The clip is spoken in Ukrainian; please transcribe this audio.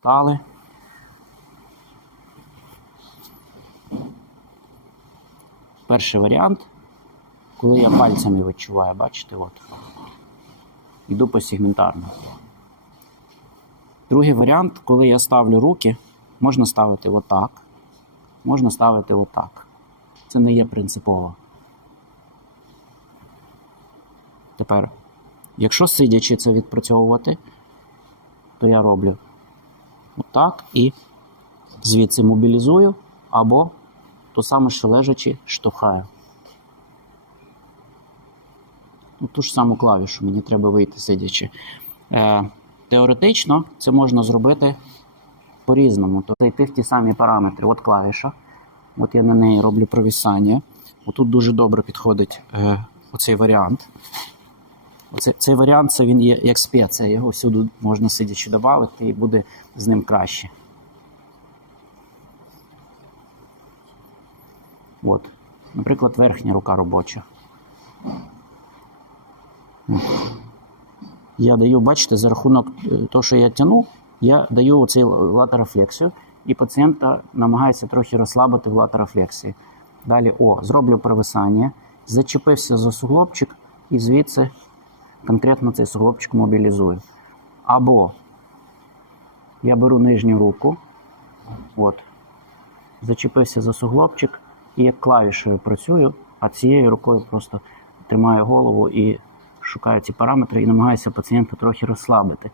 Стали. Перший варіант, коли я пальцями відчуваю, бачите, от. Іду посегментарно. Другий варіант, коли я ставлю руки, можна ставити отак, можна ставити отак. Це не є принципово. Тепер, якщо сидячи це відпрацьовувати, то я роблю отак і звідси мобілізую, або то саме, що лежачи, штовхаю. Ну, ту ж саму клавішу мені треба вийти сидячи. Е, теоретично це можна зробити по-різному. Тобто йти в ті самі параметри. От клавіша. От я на неї роблю провісання. Отут дуже добре підходить е, оцей варіант. Оце, цей варіант це він є як спеція. Його всюди можна сидячи додати і буде з ним краще. От. Наприклад, верхня рука робоча. Я даю, бачите, за рахунок е, того, що я тяну, я даю оцей латерофлексію, і пацієнта намагається трохи розслабити в латерофлексії. Далі, о, зроблю провисання, зачепився за суглобчик і звідси конкретно цей суглобчик мобілізую. Або я беру нижню руку, от, зачепився за суглобчик і як клавішею працюю, а цією рукою просто тримаю голову і шукаю ці параметри і намагаюся пацієнта трохи розслабити.